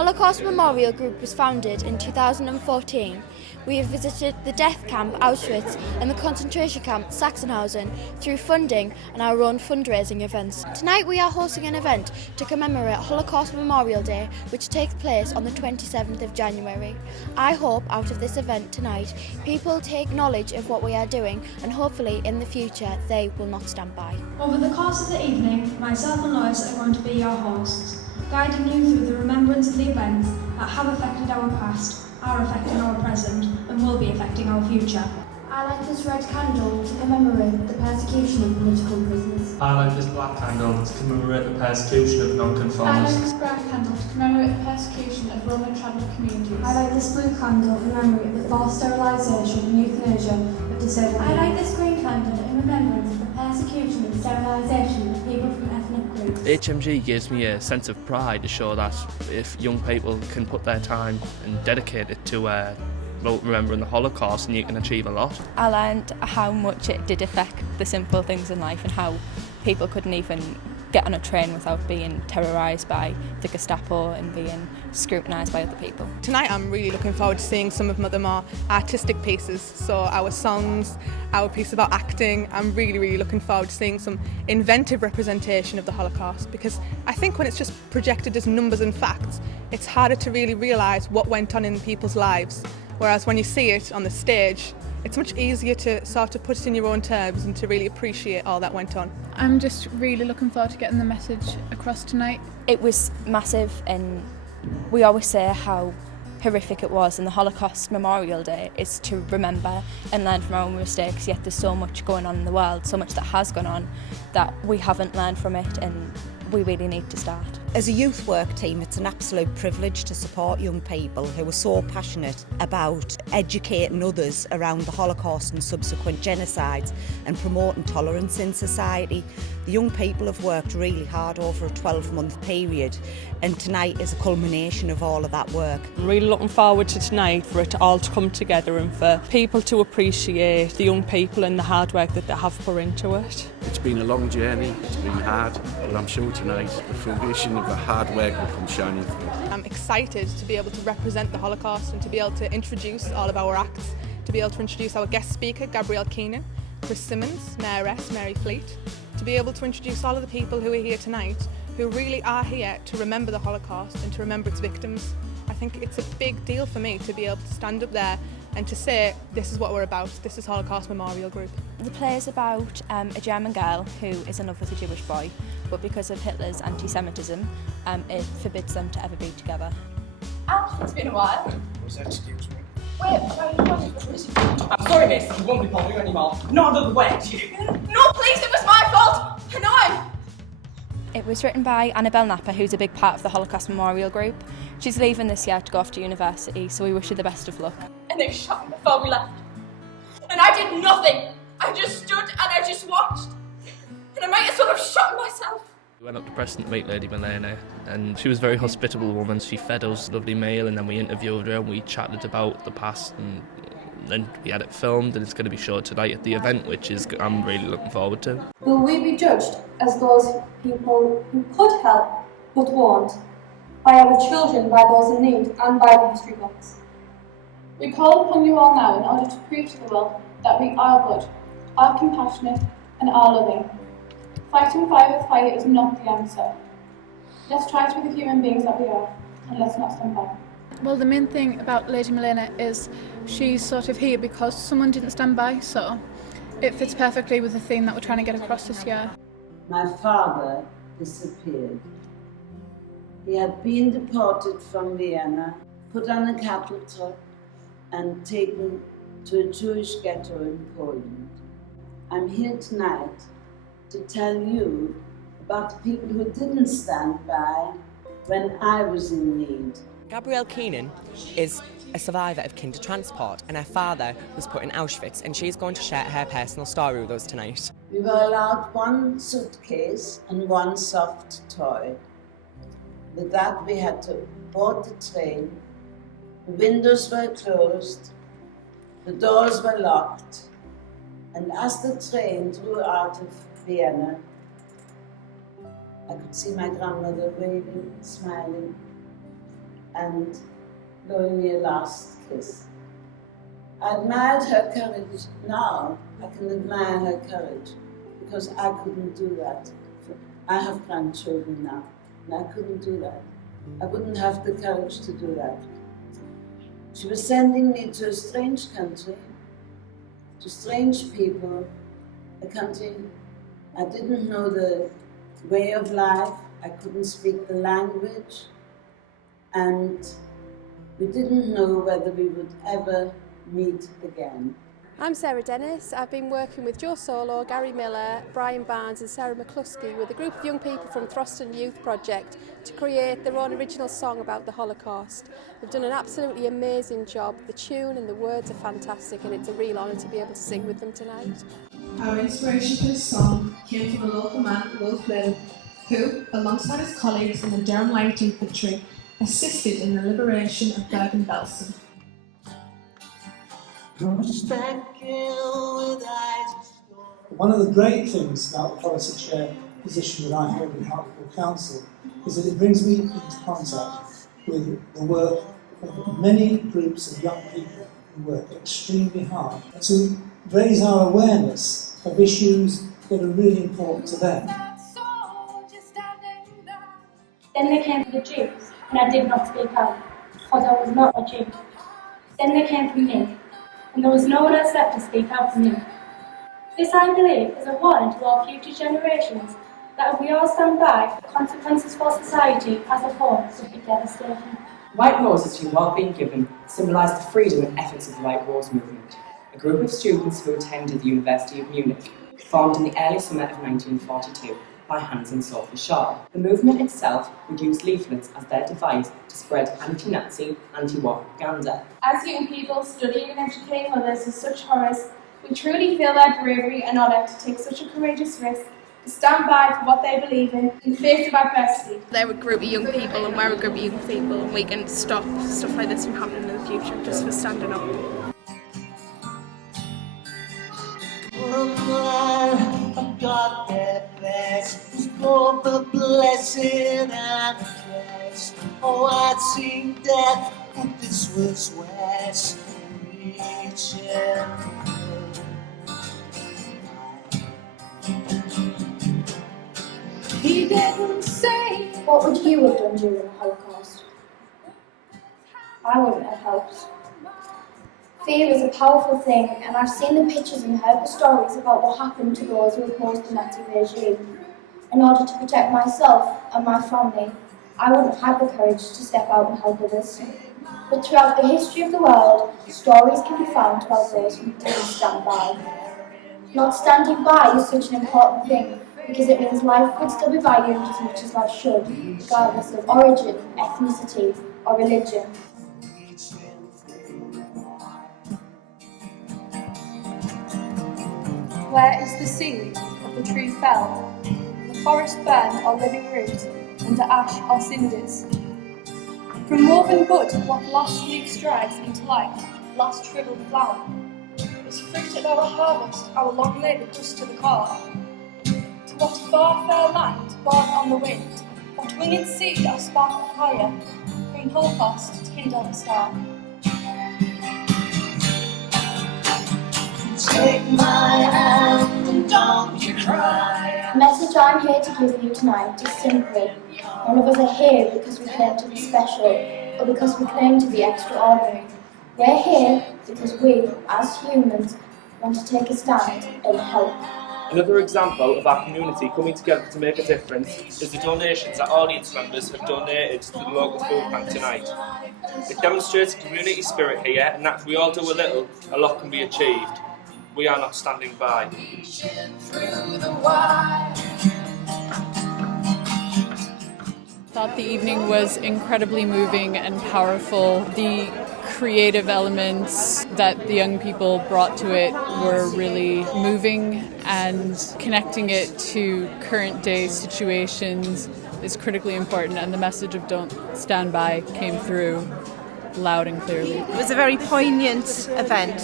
Holocaust Memorial Group was founded in 2014. We have visited the death camp Auschwitz and the concentration camp Sachsenhausen through funding and our own fundraising events. Tonight we are hosting an event to commemorate Holocaust Memorial Day, which takes place on the 27th of January. I hope out of this event tonight people take knowledge of what we are doing, and hopefully in the future they will not stand by. Over the course of the evening, myself and Lloyd are going to be your hosts, guiding you through the remembrance of the events that have affected our past, are affecting our present, and will be affecting our future. I light this red candle to commemorate the persecution of political prisoners. I light this black candle to commemorate the persecution of I nonconformists. light this brown candle to commemorate the persecution of Roman tribal communities. I light this blue candle in memory of the forced sterilisation and euthanasia of disabled people. I light this green candle in remembrance of the persecution and sterilisation of people from ethnic groups. HMG gives me a sense of pride to show that if young people can put their time and dedicate it to remembering the Holocaust, and you can achieve a lot. I learned how much it did affect the simple things in life and how people couldn't even get on a train without being terrorised by the Gestapo and being scrutinised by other people. Tonight I'm really looking forward to seeing some of the more artistic pieces, so our songs, our piece about acting. I'm really looking forward to seeing some inventive representation of the Holocaust, because I think when it's just projected as numbers and facts, it's harder to really realise what went on in people's lives, whereas when you see it on the stage, it's much easier to sort of put it in your own terms and to really appreciate all that went on. I'm just really looking forward to getting the message across tonight. It was massive, and we always say how horrific it was, and the Holocaust Memorial Day is to remember and learn from our own mistakes, yet there's so much going on in the world, so much that has gone on, that we haven't learned from it, and we really need to start. As a youth work team, it's an absolute privilege to support young people who are so passionate about educating others around the Holocaust and subsequent genocides and promoting tolerance in society. The young people have worked really hard over a 12-month period, and tonight is a culmination of all of that work. I'm really looking forward to tonight, for it all to come together and for people to appreciate the young people and the hard work that they have put into it. It's been a long journey, it's been hard, but I'm sure tonight the fruition of the hard work will come shining through. I'm excited to be able to represent the Holocaust and to be able to introduce all of our acts, to be able to introduce our guest speaker, Gabrielle Keenan, Chris Simmons, Mayoress Mary Fleet, to be able to introduce all of the people who are here tonight, who really are here to remember the Holocaust and to remember its victims. I think it's a big deal for me to be able to stand up there and to say, this is what we're about, this is Holocaust Memorial Group. The play is about a German girl who is in love with a Jewish boy, but because of Hitler's anti-Semitism, it forbids them to ever be together. Alf, it's been a while. Excuse me. Wait, I'm sorry, miss, you won't be bothering anymore. Not another word, you. No, please, it was my fault. I know. It was written by Annabelle Napper, who's a big part of the Holocaust Memorial Group. She's leaving this year to go off to university, so we wish her the best of luck. And they shot me before we left. And I did nothing. I just stood and I just watched. And I might as well have shot myself. We went up to Preston to meet Lady Milena, and she was a very hospitable woman. She fed us a lovely meal, and then we interviewed her and we chatted about the past, and then we had it filmed, and it's going to be shown tonight at the event, which is I'm really looking forward to. Will we be judged as those people who could help but won't, by our children, by those in need, and by the history books? We call upon you all now in order to prove to the world that we are good, are compassionate, and are loving. Fighting fire with fire is not the answer. Let's try to be the human beings that we are, and let's not stand by. Well, the main thing about Lady Milena is she's sort of here because someone didn't stand by, so it fits perfectly with the theme that we're trying to get across this year. My father disappeared. He had been deported from Vienna, put on a cattle truck, and taken to a Jewish ghetto in Poland. I'm here tonight to tell you about the people who didn't stand by when I was in need. Gabrielle Keenan is a survivor of kinder transport, and her father was put in Auschwitz, and she's going to share her personal story with us tonight. We were allowed one suitcase and one soft toy. With that we had to board the train. The windows were closed, the doors were locked, and as the train drew out of Vienna, I could see my grandmother waving, smiling. and blowing me a last kiss. I admired her courage. Now I can admire her courage because I couldn't do that. I have grandchildren now, and I couldn't do that. I wouldn't have the courage to do that. She was sending me to a strange country, to strange people, a country I didn't know the way of life, I couldn't speak the language, and we didn't know whether we would ever meet again. I'm Sarah Dennis. I've been working with Joe Solo, Gary Miller, Brian Barnes and Sarah McCluskey with a group of young people from Throston Youth Project to create their own original song about the Holocaust. They've done an absolutely amazing job. The tune and the words are fantastic and it's a real honour to be able to sing with them tonight. Our inspiration for this song came from a local man, Lloyd, who, alongside his colleagues in the Durham Light Infantry, assisted in the liberation of Bergen-Belsen. One of the great things about the policy chair position that I hold in Hartlepool Council is that it brings me into contact with the work of many groups of young people who work extremely hard to raise our awareness of issues that are really important to them. Then they came for the Jews, and I did not speak out, because I was not a Jew. Then they came for me, and there was no one else left to speak out for me. This, I believe, is a warning to all future generations that if we all stand by, the consequences for society as a whole would be devastating. White roses you've all been given symbolise the freedom and efforts of the White Rose movement, a group of students who attended the University of Munich, formed in the early summer of 1942 by Hans and Sophie Shaw. The movement itself would use leaflets as their device to spread anti-Nazi, anti-war propaganda. As young people studying and educating others with such horrors, we truly feel their bravery and honour to take such a courageous risk, to stand by for what they believe in the face of adversity. They're a group of young people and we're a group of young people and we can stop stuff like this from happening in the future just for standing up. God that bless for the blessed and blessed. Oh, I'd seen death, but this was worse. He didn't say. What would you have done during the Holocaust? I wouldn't have helped. Fear is a powerful thing, and I've seen the pictures and heard the stories about what happened to those who opposed the Nazi regime. In order to protect myself and my family, I wouldn't have had the courage to step out and help others. But throughout the history of the world, stories can be found about those who didn't stand by. Not standing by is such an important thing, because it means life could still be valued as much as life should, regardless of origin, ethnicity, or religion. Where is the seed of the tree felled, the forest burned or living root, under ash or cinders? From woven bud, what last leaf strides into life, last shrivelled flower? Is fruit at our harvest, our long labour just to the core? To what far fair land, born on the wind, what winged seed or spark of fire, from Holocaust to kindle the star? Take my hand and don't you cry. The message I'm here to give you tonight is simple. None of us are here because we claim to be special, or because we claim to be extraordinary. We're here because we, as humans, want to take a stand and help. Another example of our community coming together to make a difference is the donations that audience members have donated to the local food bank tonight. It demonstrates community spirit here, and that if we all do a lot can be achieved. We are not standing by. Thought the evening was incredibly moving and powerful. The creative elements that the young people brought to it were really moving, and connecting it to current day situations is critically important, and the message of don't stand by came through loud and clearly. It was a very poignant event,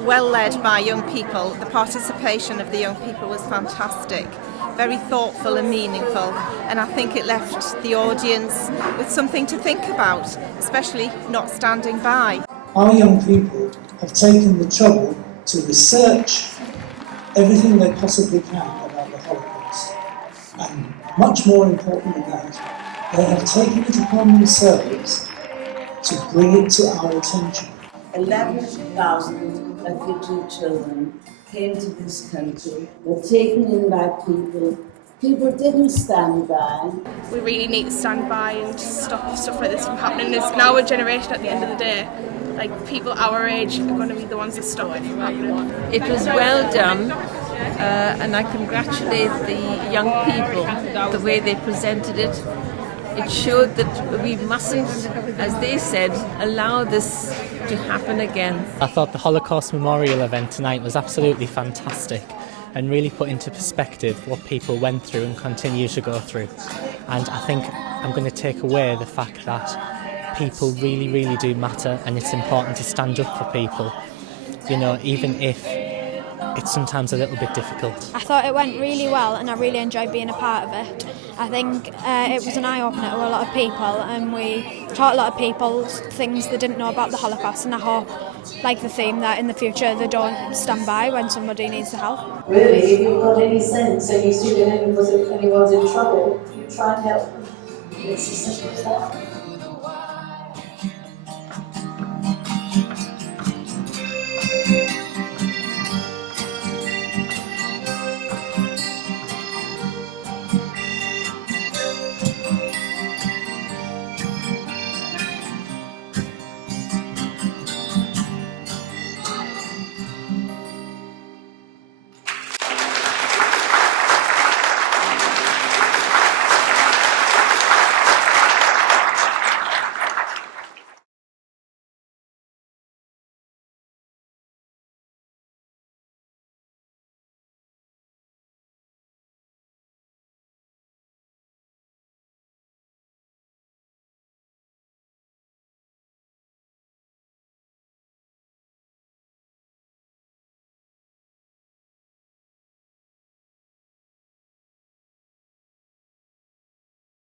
well led by young people. The participation of the young people was fantastic. very thoughtful and meaningful, and I think it left the audience with something to think about, especially not standing by. Our young people have taken the trouble to research everything they possibly can about the Holocaust, and much more important than that, they have taken it upon themselves to bring it to our attention. 11,000 refugee children came to this country, were taken in by people. People didn't stand by. We really need to stand by and stop stuff like this from happening. It's now our generation at the end of the day. Like, people our age are going to be the ones that stop it from happening. It was well done, and I congratulate the young people, the way they presented it. It showed that we mustn't, as they said, allow this to happen again. I thought the Holocaust Memorial event tonight was absolutely fantastic and really put into perspective what people went through and continue to go through. And I think I'm going to take away the fact that people really, really do matter, and it's important to stand up for people, you know, even if it's sometimes a little bit difficult. I thought it went really well, and I really enjoyed being a part of it. I think it was an eye-opener to a lot of people, and we taught a lot of people things they didn't know about the Holocaust, and I hope, like the theme, that in the future they don't stand by when somebody needs the help. Really, if you've got any sense and you see that anyone's in trouble, you try and help them. It's as simple as that.